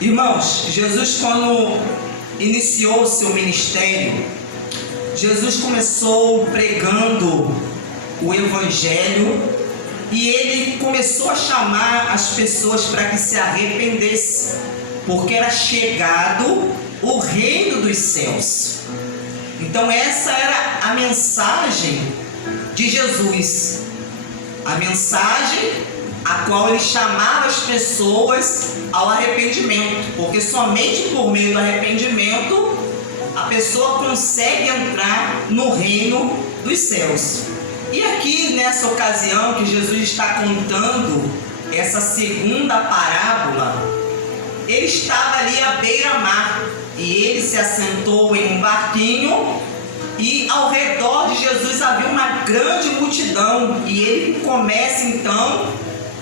Irmãos, Jesus, quando iniciou o seu ministério, Jesus começou pregando o Evangelho e ele começou a chamar as pessoas para que se arrependessem, porque era chegado o reino dos céus. Então essa era a mensagem de Jesus, a mensagem a qual ele chamava as pessoas ao arrependimento, porque somente por meio do arrependimento a pessoa consegue entrar no reino dos céus. E aqui nessa ocasião que Jesus está contando essa segunda parábola, ele estava ali à beira-mar e ele se assentou em um barquinho e ao redor de Jesus havia uma grande multidão e ele começa então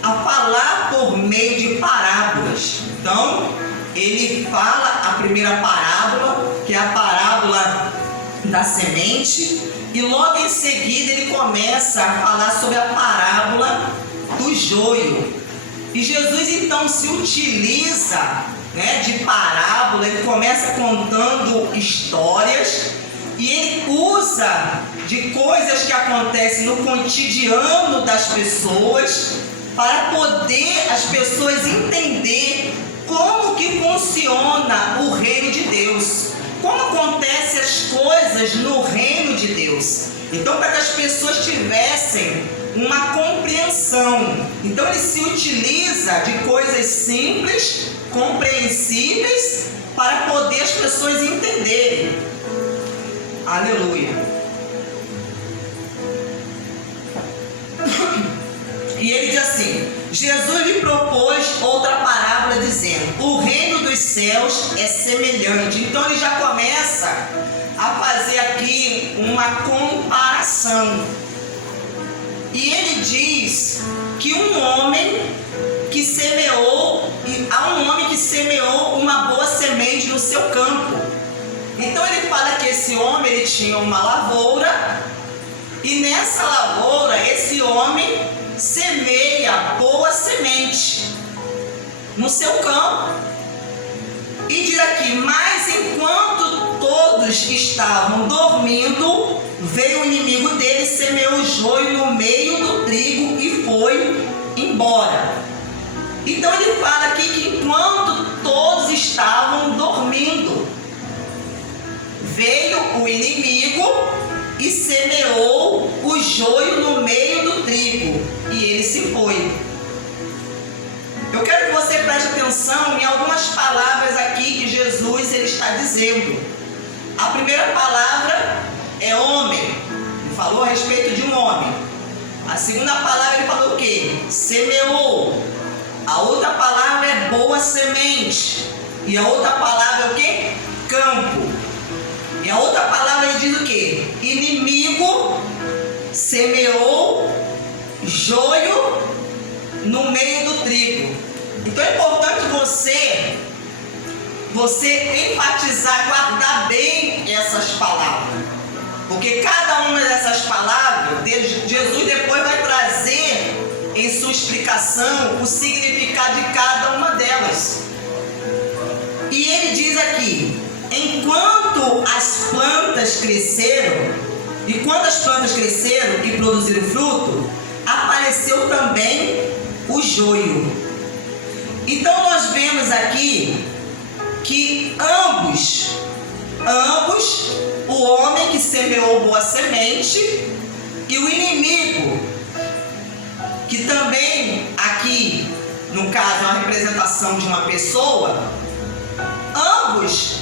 a falar por meio de parábolas. Então ele fala a primeira parábola, que é a parábola da semente, e logo em seguida ele começa a falar sobre a parábola do joio. E Jesus então se utiliza, de parábola, ele começa contando histórias e ele usa de coisas que acontecem no cotidiano das pessoas para poder as pessoas entender como que funciona o reino de Deus, como acontecem as coisas no reino de Deus. Então, para que as pessoas tivessem uma compreensão, então ele se utiliza de coisas simples, compreensíveis, para poder as pessoas entenderem. Aleluia. E ele diz assim: Jesus lhe propôs outra parábola dizendo: o reino dos céus é semelhante. Então ele já começa a fazer aqui uma comparação. E ele diz que há um homem que semeou uma boa semente no seu campo. Então ele fala que esse homem ele tinha uma lavoura e nessa lavoura esse homem semeia boa semente no seu campo. E diz aqui: mas enquanto todos estavam dormindo, veio o inimigo dele, semeou o joio no meio do trigo e foi embora. Então ele fala aqui que enquanto todos estavam dormindo, veio o inimigo e semeou o joio no meio do trigo e ele se foi. Eu quero que você preste atenção em algumas palavras aqui que Jesus ele está dizendo. A primeira palavra é homem, ele falou a respeito de um homem. A segunda palavra ele falou o quê? Semeou. A outra palavra é boa semente. E a outra palavra é o quê? Campo. E a outra palavra ele diz o quê? Inimigo semeou joio no meio do trigo. Então é importante você enfatizar, guardar bem essas palavras. Porque cada uma dessas palavras, Jesus depois vai trazer em sua explicação o significado de cada uma delas. E ele diz aqui: enquanto as plantas cresceram, e quando as plantas cresceram e produziram fruto, apareceu também o joio. Então nós vemos aqui que ambos, o homem que semeou boa semente e o inimigo, que também aqui, no caso, é uma representação de uma pessoa, ambos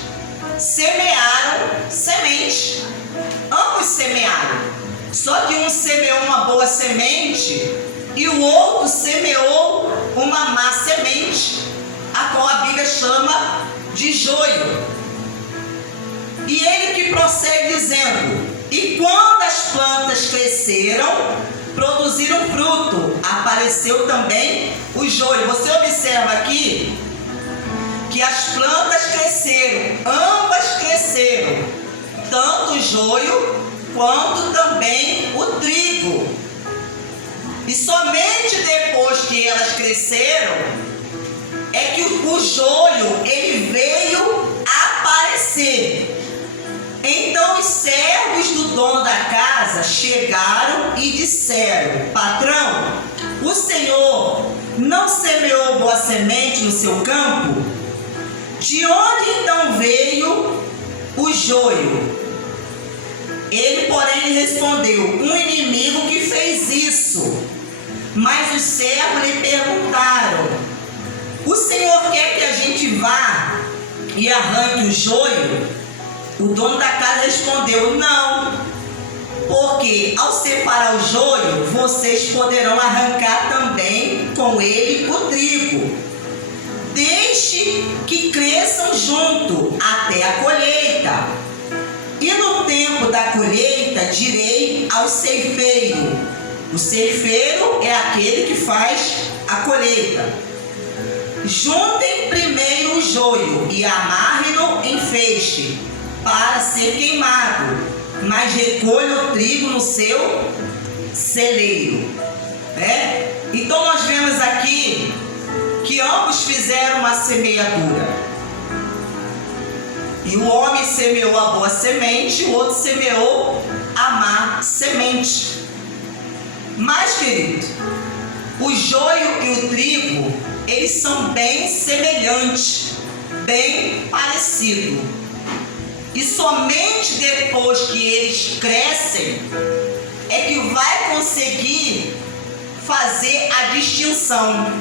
semearam semente. Ambos semearam. Só que um semeou uma boa semente e o outro semeou uma má semente, a qual a Bíblia chama de joio. E ele que prossegue dizendo: e quando as plantas cresceram, produziram fruto, apareceu também o joio. Você observa aqui que as plantas cresceram, ambas cresceram, tanto o joio quanto também o trigo. E somente depois que elas cresceram, é que o joio, ele veio aparecer. Então os servos do dono da casa chegaram e disseram: patrão, o senhor não semeou boa semente no seu campo? De onde então veio o joio? Ele, porém, respondeu: um inimigo que fez isso. Mas os servos lhe perguntaram: o senhor quer que a gente vá e arranque o joio? O dono da casa respondeu: não, porque ao separar o joio, vocês poderão arrancar também com ele o trigo. Deixe que cresçam junto até a colheita. E no tempo da colheita direi ao ceifeiro. O ceifeiro é aquele que faz a colheita: juntem primeiro o joio e amarrem-no em feixe para ser queimado, mas recolha o trigo no seu celeiro. Então nós vemos aqui que ambos fizeram uma semeadura. E o homem semeou a boa semente, o outro semeou a má semente. Mas, querido, o joio e o trigo, eles são bem semelhantes, bem parecidos. E somente depois que eles crescem é que vai conseguir fazer a distinção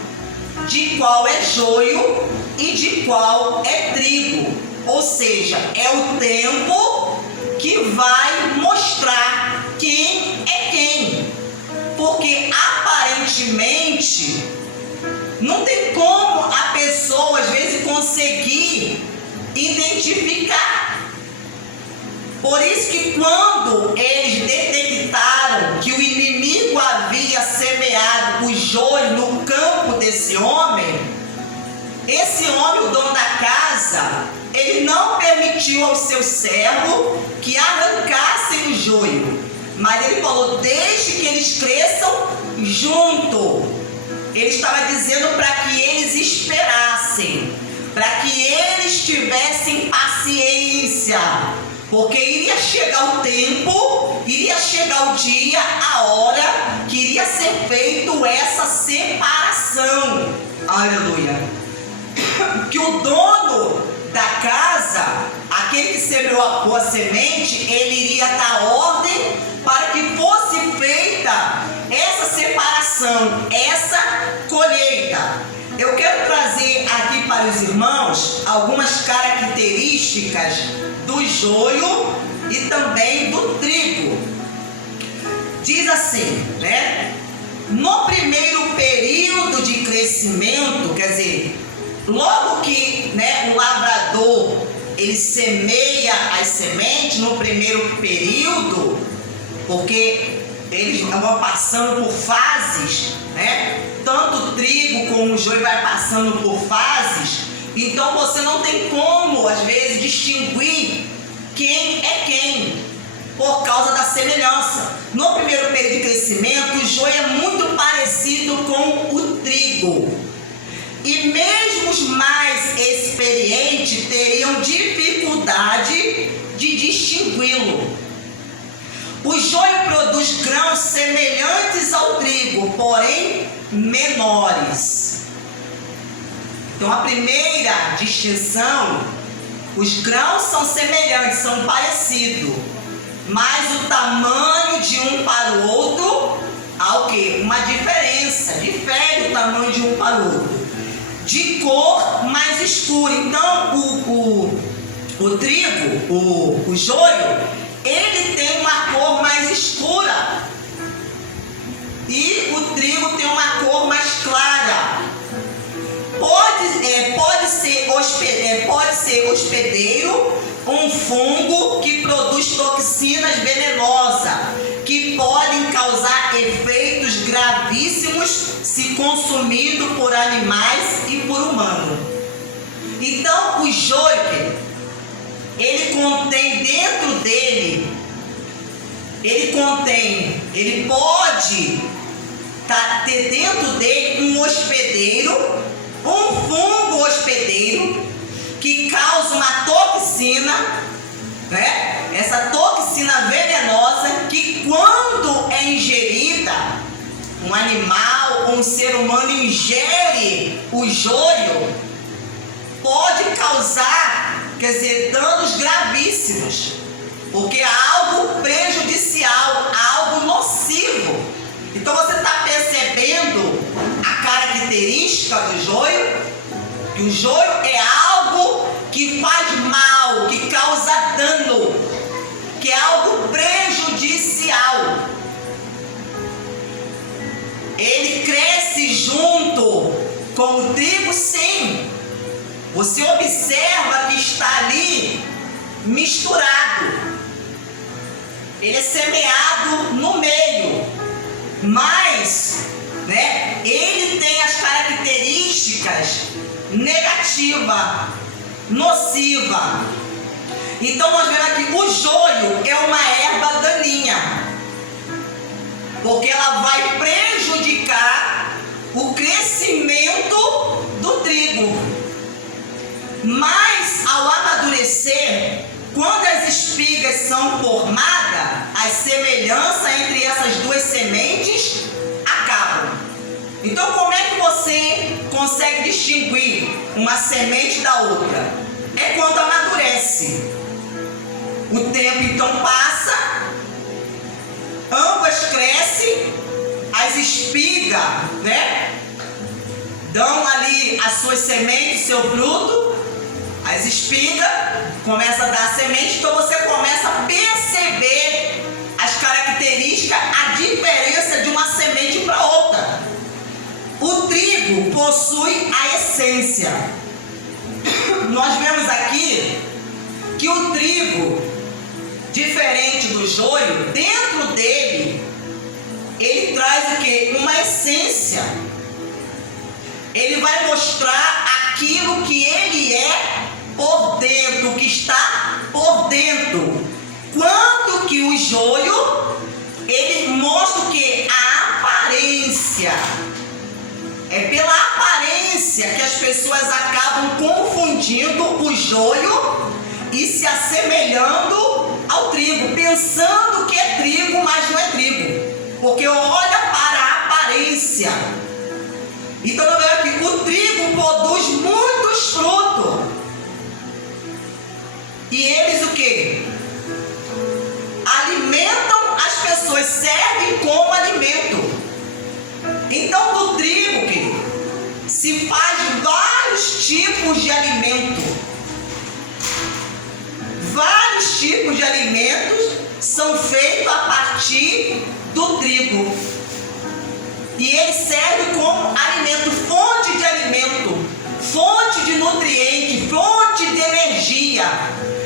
de qual é joio e de qual é trigo. Ou seja, é o tempo que vai mostrar quem é quem. Porque aparentemente não tem como a pessoa às vezes conseguir identificar. Por isso que quando eles detectaram que o inimigo havia semeado o joio no campo desse homem, esse homem, o dono da casa, ele não permitiu ao seu servo que arrancassem o joio, mas ele falou: deixe que eles cresçam junto. Ele estava dizendo para que eles esperassem, para que eles tivessem paciência, porque iria chegar o tempo, iria chegar o dia, a hora que iria ser feito essa separação. Aleluia. Que o dono da casa, aquele que semeou a boa semente, ele iria dar ordem para que fosse feita essa separação, essa colheita. Eu quero trazer aqui para os irmãos algumas características do joio e também do trigo. Diz assim, no primeiro período de crescimento, quer dizer, logo que o lavrador ele semeia as sementes no primeiro período, porque eles vão passando por fases, tanto o trigo como o joio vai passando por fases. Então você não tem como às vezes distinguir quem é quem por causa da semelhança. No primeiro período de crescimento, o joio é muito parecido com o trigo. E mesmo os mais experientes teriam dificuldade de distingui-lo. O joio produz grãos semelhantes ao trigo, porém menores. Então a primeira distinção: os grãos são semelhantes, são parecidos, mas o tamanho de um para o outro há o quê? Uma diferença, difere o tamanho de um para o outro. De cor mais escura. Então o trigo, o joio, ele tem uma cor mais escura e o trigo tem uma cor mais clara. Pode ser hospedeiro, um fungo que produz toxinas venenosas que podem causar efeitos gravíssimos se consumido por animais e por humanos. Então o joio, ele contém dentro dele, ele pode ter dentro dele um hospedeiro um fungo hospedeiro que causa uma toxina, né? Essa toxina venenosa que, quando é ingerida, um animal ou um ser humano ingere o joio, pode causar, danos gravíssimos, porque é algo prejudicial, algo nocivo. Então você está percebendo a característica do joio? Que o joio é algo que faz mal, que causa dano, que é algo prejudicial. Ele cresce junto com o trigo, sim. Você observa que está ali misturado. Ele é semeado no meio, mas, né, ele tem as características negativa, nociva. Então nós vemos aqui, o joio é uma erva daninha, porque ela vai prejudicar o crescimento do trigo. Mas ao amadurecer, quando as espigas são formadas, a semelhança entre essas duas sementes acabam. Então como é que você consegue distinguir uma semente da outra? É quando amadurece. O tempo então passa, ambas crescem, as espigas, né, dão ali as suas sementes, seu fruto, as espigas começam a dar semente, então você começa a perceber as características, a diferença de uma semente para outra. O trigo possui a essência. Nós vemos aqui que o trigo, diferente do joio, dentro dele, ele traz o quê? Uma essência. Ele vai mostrar aquilo que ele é por dentro, o que está por dentro. Quanto que o joio, ele mostra o quê? A aparência. É pela aparência que as pessoas acabam confundindo o joio e se assemelhando ao trigo, pensando que é trigo, mas não é trigo, porque olha para a aparência. Então nós vemos aqui, o trigo produz muitos frutos, e eles o que? Alimentam as pessoas, servem como alimento. Então do trigo que se faz vários tipos de alimento. Vários tipos de alimentos são feitos a partir do trigo. E ele serve como alimento, fonte de alimento, fonte de nutriente, fonte de energia.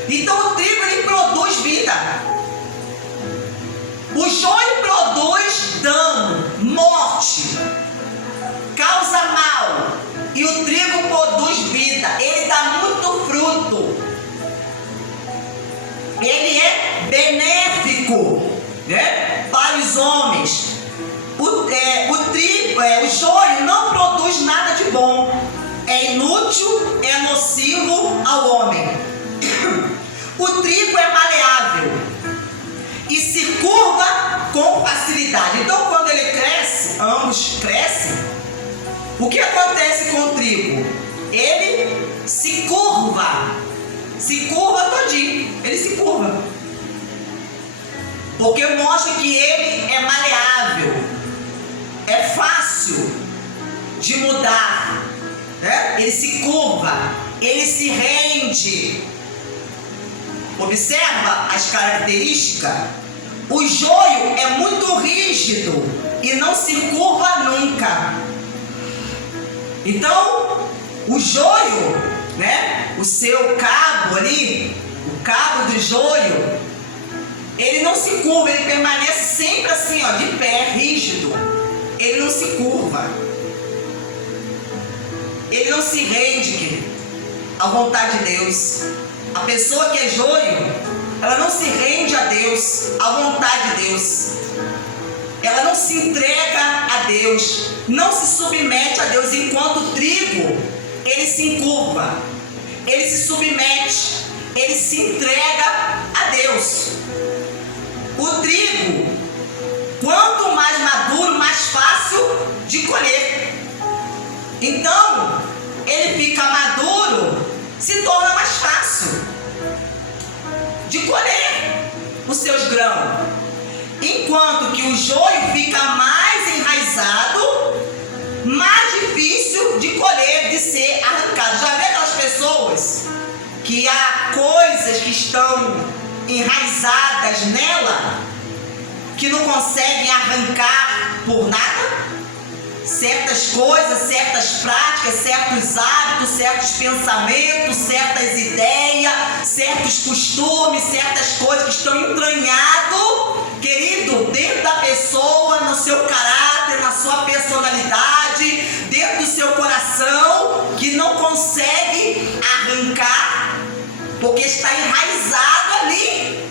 Então o trigo ele produz vida. O joio produz dano, morte, causa mal. E o trigo produz vida, ele dá muito fruto. Ele é benéfico, né, para os homens. O joio não produz nada de bom. É inútil, é nocivo ao homem. O trigo é maleável e se curva com facilidade. Então quando ele cresce, ambos crescem, o que acontece com o trigo? Ele se curva todinho, ele se curva, porque mostra que ele é maleável, é fácil de mudar, né? Ele se curva, ele se rende. Observa as características. O joio é muito rígido e não se curva nunca. Então, o joio, né, o seu cabo ali, o cabo do joio, ele não se curva, ele permanece sempre assim, ó, de pé, rígido. Ele não se curva. Ele não se rende, querido, à vontade de Deus. A pessoa que é joio, ela não se rende a Deus, à vontade de Deus. ela não se entrega a Deus, não se submete a Deus, enquanto o trigo, ele se encurva, ele se submete, ele se entrega a Deus. O trigo, quanto mais maduro, mais fácil de colher. Então, ele fica maduro, se torna mais fácil de colher os seus grãos. Enquanto que o joio fica mais enraizado, mais difícil de colher, de ser arrancado. Já vê aquelas pessoas que há coisas que estão enraizadas nela, que não conseguem arrancar por nada? Certas coisas, certas práticas, certos hábitos, certos pensamentos, certas ideias, certos costumes, certas coisas que estão entranhados, querido, dentro da pessoa, no seu caráter, na sua personalidade, dentro do seu coração, que não consegue arrancar, porque está enraizado ali,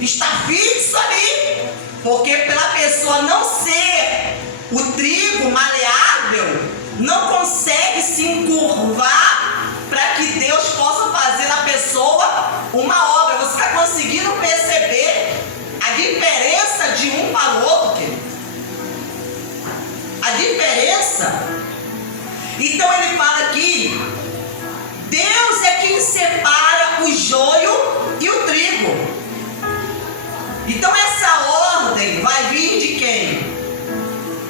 está fixo ali, porque pela pessoa não ser o trigo maleável, não consegue se encurvar para que Deus possa fazer na pessoa uma obra. Você está conseguindo perceber a diferença de um para o outro, querido? A diferença. Então ele fala aqui, Deus é quem separa o joio e o trigo. Então essa ordem vai vir de quem?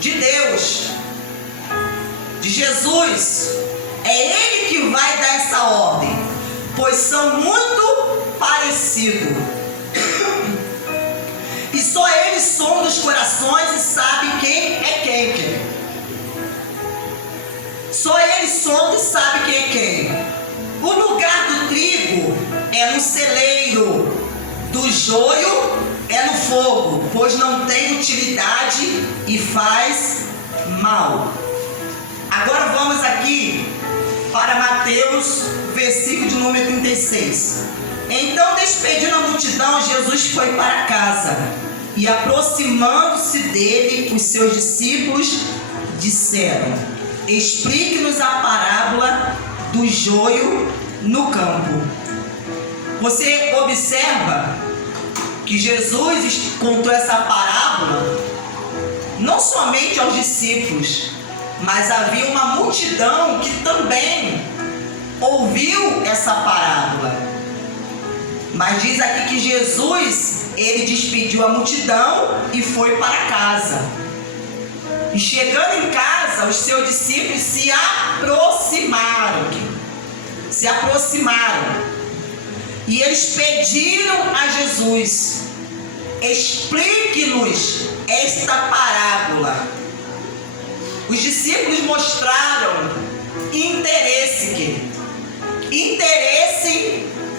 De Deus, de Jesus. É Ele que vai dar essa ordem, pois são muito parecidos. E só Ele sonda os corações e sabe quem é quem. Só Ele sonda e sabe quem é quem. O lugar do trigo é no celeiro, do joio é no fogo, pois não tem utilidade e faz mal. Agora vamos aqui para Mateus, versículo de número 36. Então, despedindo a multidão, Jesus foi para casa, e aproximando-se dele, os seus discípulos disseram: explique-nos a parábola do joio no campo. Você observa que Jesus contou essa parábola não somente aos discípulos, mas havia uma multidão que também ouviu essa parábola. Mas diz aqui que Jesus, ele despediu a multidão e foi para casa. E chegando em casa, os seus discípulos se aproximaram. E eles pediram a Jesus: explique-nos esta parábola. Os discípulos mostraram interesse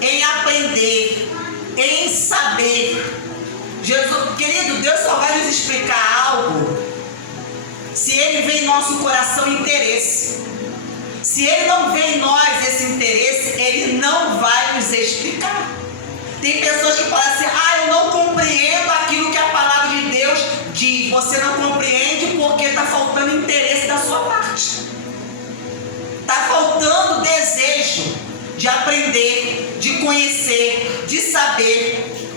em aprender, em saber. Jesus, querido, Deus só vai nos explicar algo se Ele vê em nosso coração interesse. Se Ele não vê em nós esse interesse, Ele não vai nos explicar. Tem pessoas que falam assim: eu não compreendo aquilo que a palavra de Deus diz. Você não compreende porque está faltando interesse da sua parte. Está faltando desejo de aprender, de conhecer, de saber,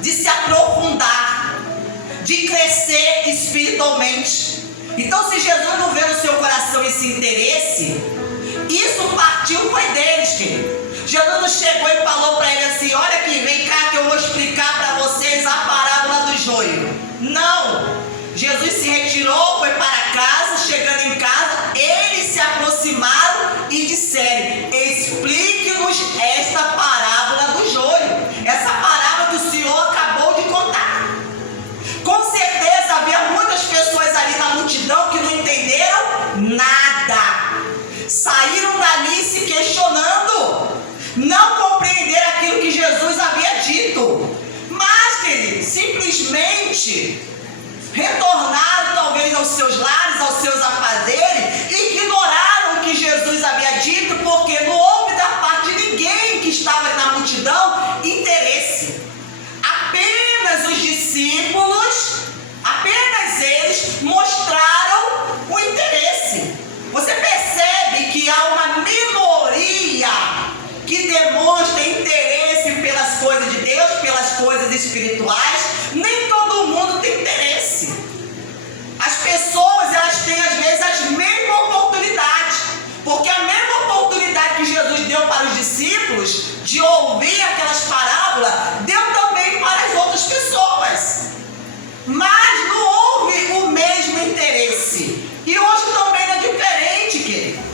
de se aprofundar, de crescer espiritualmente. Então, se Jesus não vê no seu coração esse interesse, isso partiu foi deles, querido. Jesus não chegou e falou para ele assim: olha aqui, vem cá que eu vou explicar para vocês a parábola do joio. Não. Jesus se retirou, foi para casa. Chegando em casa, eles se aproximaram e disseram: explique-nos esta parábola do joio. Essa parábola que o Senhor acabou de contar. Com certeza havia muitas pessoas ali na multidão que não entenderam nada. Saíram dali se questionando, não compreenderam aquilo que Jesus havia dito. Mas, queridos, simplesmente retornaram talvez aos seus lares, aos seus afazeres, e ignoraram o que Jesus havia dito, porque não houve da parte de ninguém que espirituais, nem todo mundo tem interesse. As pessoas, elas têm às vezes as mesmas oportunidades, porque a mesma oportunidade que Jesus deu para os discípulos de ouvir aquelas parábolas, deu também para as outras pessoas. Mas não houve o mesmo interesse. E hoje também não é diferente, querido.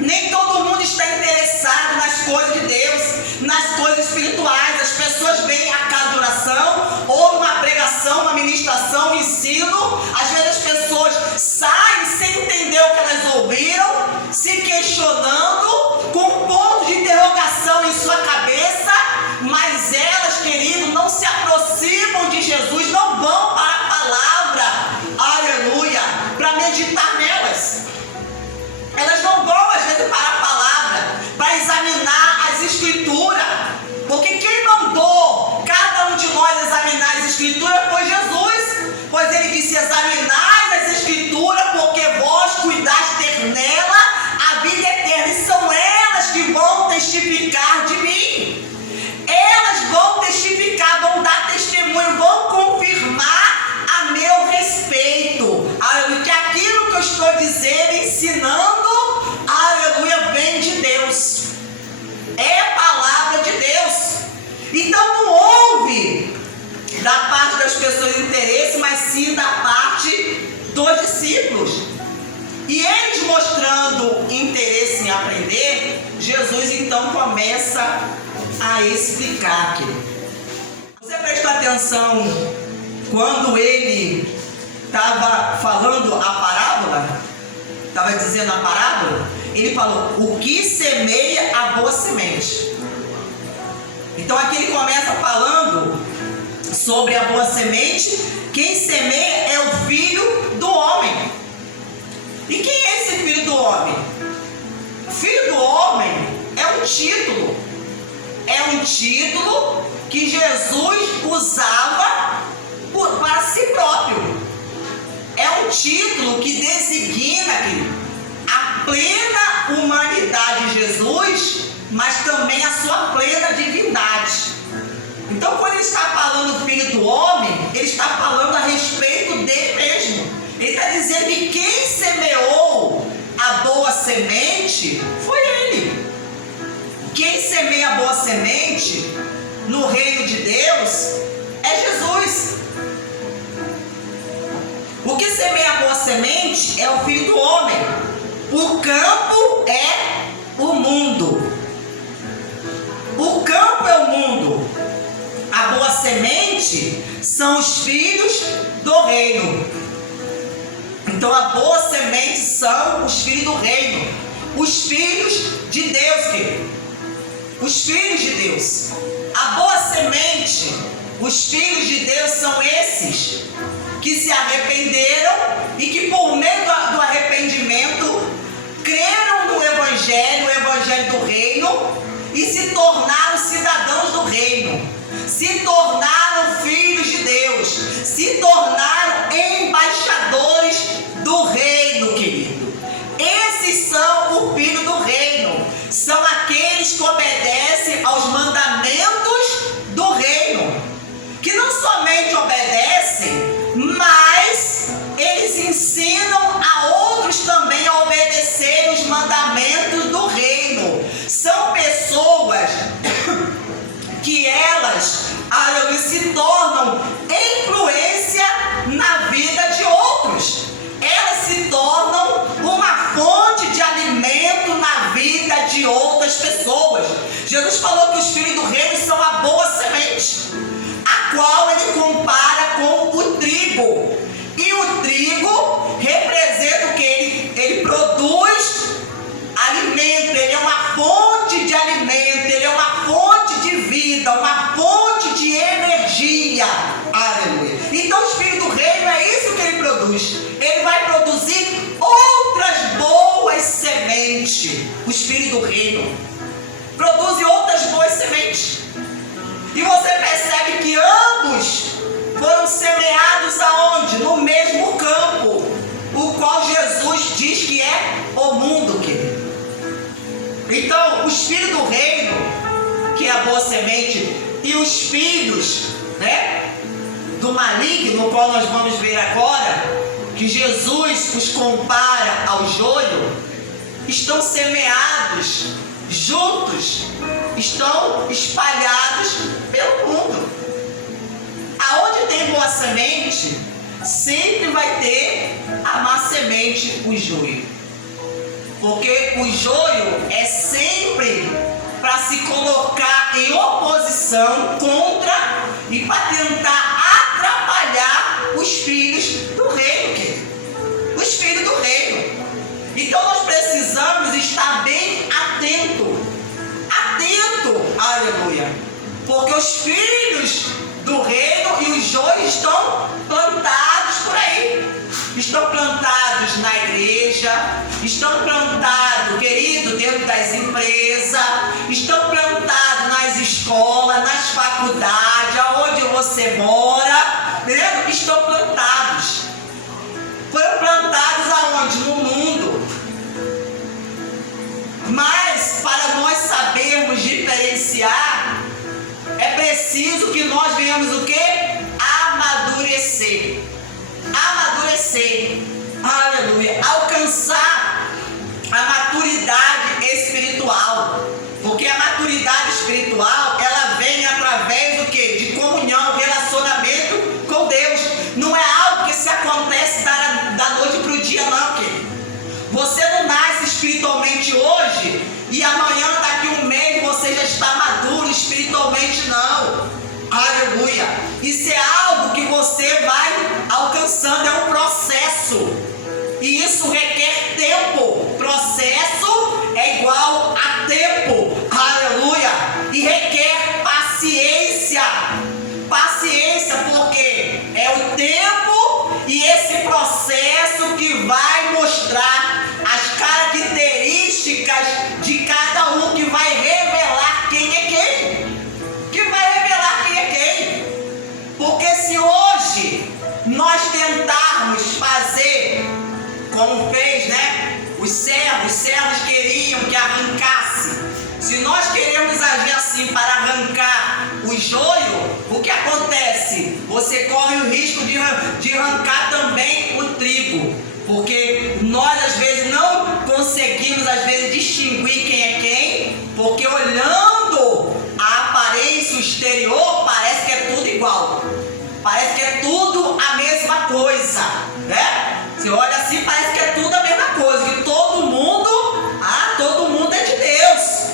Nem todo mundo está interessado nas coisas de Deus, nas coisas espirituais. As pessoas vêm à casa de oração, ou uma pregação, uma ministração, um ensino. Às vezes as pessoas saem sem entender o que elas ouviram, se questionando, com um ponto de interrogação em sua cabeça, mas elas, querido, não se aproximam de Jesus, não vão para a palavra, aleluia, para meditar nelas. Elas não vão às vezes para a palavra, para examinar as escrituras, porque quem mandou cada um de nós examinar as escrituras foi Jesus, pois ele disse: examinai as escrituras, porque vós cuidais ter nela a vida eterna, e são elas que vão testificar de mim. Elas vão testificar, vão dar testemunho, vão confirmar a meu respeito, aleluia, que aquilo que eu estou dizendo, ensinando, aleluia, vem de Deus, é a palavra de Deus. Então não houve da parte das pessoas interesse, mas sim da parte dos discípulos. E eles mostrando interesse em aprender, Jesus então começa a explicar aqui. Você prestou atenção quando ele estava falando a parábola? Estava dizendo a parábola? Ele falou: o que semeia a boa semente. Então aqui ele começa falando sobre a boa semente. Quem semeia é o filho do homem. E quem é esse filho do homem? O filho do homem é um título. É um título que Jesus usava para si próprio. É um título que designa a plena humanidade de Jesus, mas também a sua plena divindade. Então, quando ele está falando filho do homem, ele está falando a respeito dele mesmo. Ele está dizendo que quem semeou a boa semente foi ele. Quem semeia a boa semente no reino de Deus é Jesus. O que semeia a boa semente é o filho do homem. O campo é o mundo. O campo é o mundo. A boa semente são os filhos do reino. Então a boa semente são os filhos do reino. Os filhos de Deus, querido. Os filhos de Deus. A boa semente, os filhos de Deus são esses que se arrependeram e que por meio do arrependimento creram no Evangelho, o Evangelho do reino, e se tornaram cidadãos do reino, se tornaram filhos de Deus, se tornaram embaixadores do reino, querido. Esses são o filho do reino, são aqueles que obedecem aos mandamentos do reino, que não somente obedecem, mas eles ensinam a outros também a obedecer os mandamentos do reino. São pessoas que elas se tornam influência na vida de outros. Elas se tornam uma fonte de alimento na vida de outras pessoas. Jesus falou que os filhos do reino são a boa semente, a qual ele compara com o trigo. E o trigo representa o que? Ele produz alimento, ele é uma fonte de alimento, ele é uma fonte de vida, uma fonte de energia. Aleluia. Então os filhos do reino é isso que ele produz. Ele vai produzir outras boas sementes. Os filhos do reino produzem outras boas sementes. E você percebe que ambos foram semeados aonde? No mesmo campo, o qual Jesus diz que é o mundo, querido. Então, os filhos do reino, que é a boa semente, e os filhos, do maligno, no qual nós vamos ver agora, que Jesus os compara ao joio, estão semeados juntos, estão espalhados pelo mundo. Aonde tem boa semente, sempre vai ter a má semente, o joio. Porque o joio é sempre para se colocar em oposição contra e para tentar atrapalhar os filhos do reino, querido. Os filhos do reino. Então nós precisamos estar bem atento, aleluia, porque os filhos do reino e os joios estão plantados por aí, estão plantados na igreja, estão plantados, querido, dentro das empresas, estão plantados nas escolas, nas faculdades, aonde você mora, entendeu? Estão plantados. Foram plantados aonde? No mundo. Mas para nós sabermos diferenciar, é preciso que nós venhamos o quê? Amadurecer. Amadurecer. Aleluia. Alcançar a maturidade espiritual. Porque a maturidade espiritual, ela vem através do quê? De comunhão, relacionamento com Deus. Não é algo que se acontece da noite para o dia, não, querido. Você não nasce espiritualmente hoje e amanhã, daqui a um mês, você já está maduro espiritualmente, não. Aleluia. Isso é algo que você vai alcançando, é um processo. E isso requer tempo. Processo é igual a tempo. Aleluia. E requer paciência. Paciência, porque é o tempo e esse processo que vai mostrar as características de cada um, que vai revelar quem é quem. Que vai revelar quem é quem. Porque se hoje nós tentarmos fazer como fez, né? Os servos queriam que arrancasse. Se nós queremos agir assim para arrancar o joio, o que acontece? Você corre o risco de arrancar também o trigo. Porque nós às vezes não conseguimos distinguir quem é quem, porque olhando a aparência, o exterior, parece que é tudo igual. Parece que é tudo a mesma coisa, né? Você olha assim, parece que é tudo a mesma coisa, que todo mundo é de Deus.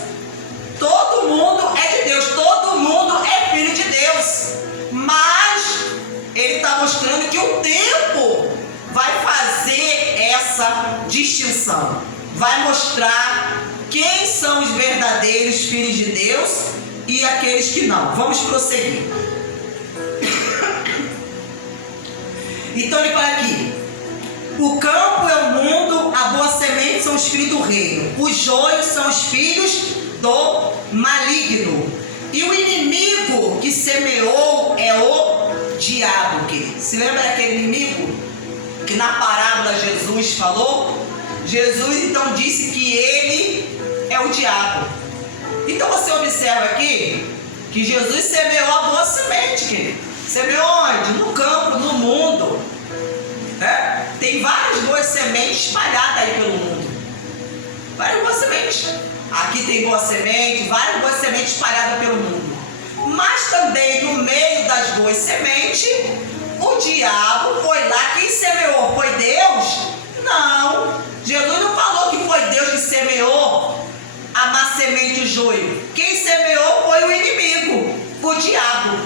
Todo mundo é de Deus, todo mundo é filho de Deus. Mas ele está mostrando que o tempo vai fazer essa distinção. Vai mostrar quem são os verdadeiros filhos de Deus e aqueles que não. Vamos prosseguir. Então ele fala aqui: o campo é o mundo, a boa semente são os filhos do reino, os joios são os filhos do maligno, e o inimigo que semeou é o diabo. Que se lembra daquele inimigo que na parábola Jesus falou? Jesus então disse que ele é o diabo. Então você observa aqui que Jesus semeou a boa semente, querido. Semeou onde? No campo, no mundo. Tem várias boas sementes espalhadas aí pelo mundo. Várias boas sementes. Aqui tem boa semente, várias boas sementes espalhadas pelo mundo. Mas também no meio das boas sementes, o diabo foi lá. Quem semeou? Foi Deus? Não. Jesus não falou que foi Deus que semeou a má semente, o joio. Quem semeou foi o inimigo, o diabo.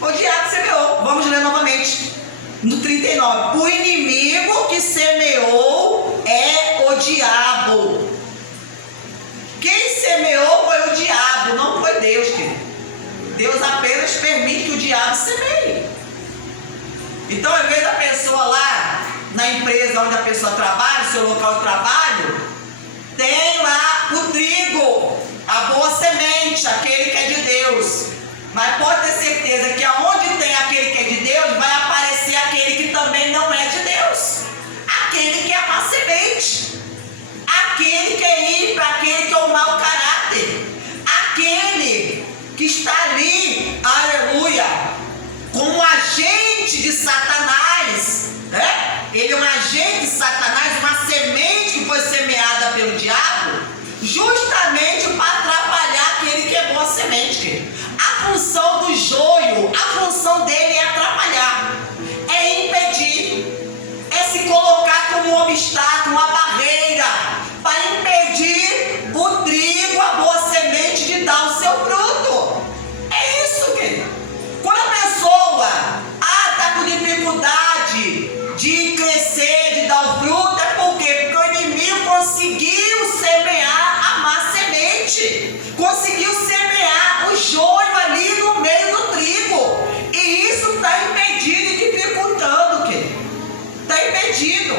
O diabo semeou. Vamos ler novamente. No 39. O inimigo que semeou é o diabo. Quem semeou foi o diabo, não foi Deus, querido. Deus apenas permite que o diabo semeie. Então, às vezes a pessoa lá na empresa onde a pessoa trabalha, seu local de trabalho, tem lá o trigo, a boa semente, aquele que é de Deus. Mas pode ter certeza que aonde tem aquele que é de Deus, vai aparecer aquele que também não é de Deus. Aquele que é a má semente. Aquele que é ímpio, aquele que é o mau caráter. Aquele que está ali, aleluia, como agente agente de Satanás, né? Ele é um agente de Satanás, uma semente que foi semeada pelo diabo, justamente para atrapalhar aquele que quebrou a semente. A função do joio, a função dele é atrapalhar, é impedir, é se colocar como um obstáculo, uma barreira, para impedir o trigo, a boa semente, de dar o seu fruto. É isso, querido. Quando a pessoa está com dificuldade de crescer, de dar o fruto, é por quê? Porque o inimigo conseguiu semear a má semente, conseguiu semear o joio ali no meio do trigo, e isso está impedindo e dificultando, querido. Está impedindo.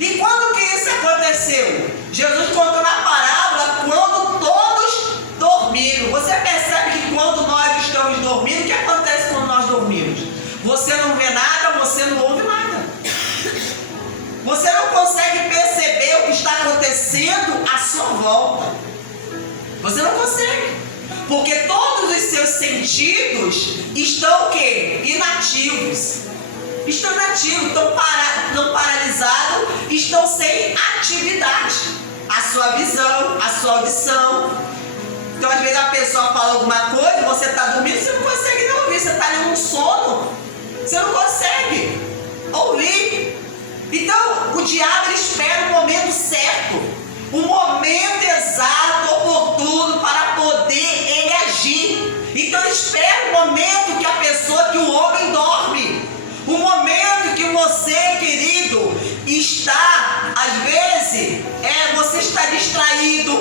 E quando que isso aconteceu? Jesus contou na parábola quando todos dormiram. Você percebe que quando nós estamos dormindo, o que acontece quando nós dormimos? Você não vê nada, você não ouve nada. Você não consegue perceber o que está acontecendo à sua volta. Você não consegue. Porque todos os seus sentidos estão o quê? Inativos. Estão inativos, estão paralisados, estão sem atividade. A sua visão, a sua audição. Então, às vezes a pessoa fala alguma coisa, você está dormindo, você não consegue nem ouvir, você está num sono, você não consegue ouvir. Então, o diabo ele espera o momento certo, o momento exato, oportuno, para poder ele agir. Então, ele espera o momento que a pessoa, que o homem dorme. O momento que você, querido, está, às vezes, você está distraído,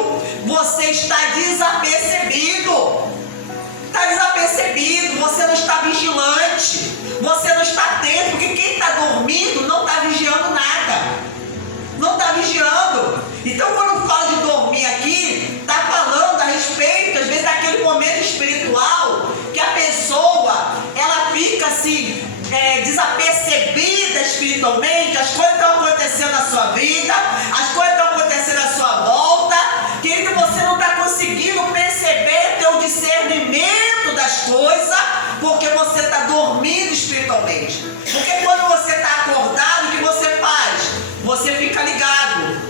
você está desapercebido. Está desapercebido, você não está vigilante, você não está atento, porque quem está dormindo não está vigiando nada. Não está vigiando. Então, quando fala de dormir aqui, está falando a respeito, às vezes, daquele momento espiritual, que a pessoa, ela fica assim, desapercebida espiritualmente, as coisas estão acontecendo na sua vida, as coisas estão acontecendo à sua volta, querido, você não está conseguindo perceber, ter o discernimento das coisas, porque você está dormindo espiritualmente. Porque quando você está acordado, o que você faz? Você fica ligado,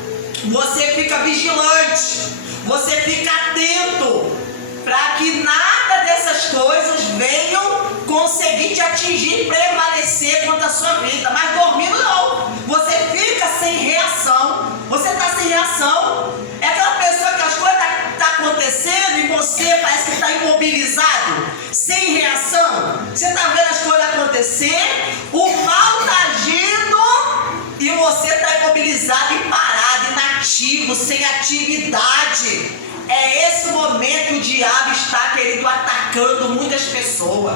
você fica vigilante, você fica atento, para que nada dessas coisas venham conseguir te atingir, prevalecer contra a sua vida. Mas dormindo não, você fica sem reação, você está sem reação. É aquela pessoa que as coisas estão acontecendo e você parece que está imobilizado, sem reação. Você está vendo as coisas acontecer, o mal está agindo e você está imobilizado e parado, inativo, sem atividade. É esse momento que o diabo está, querido, atacando muitas pessoas.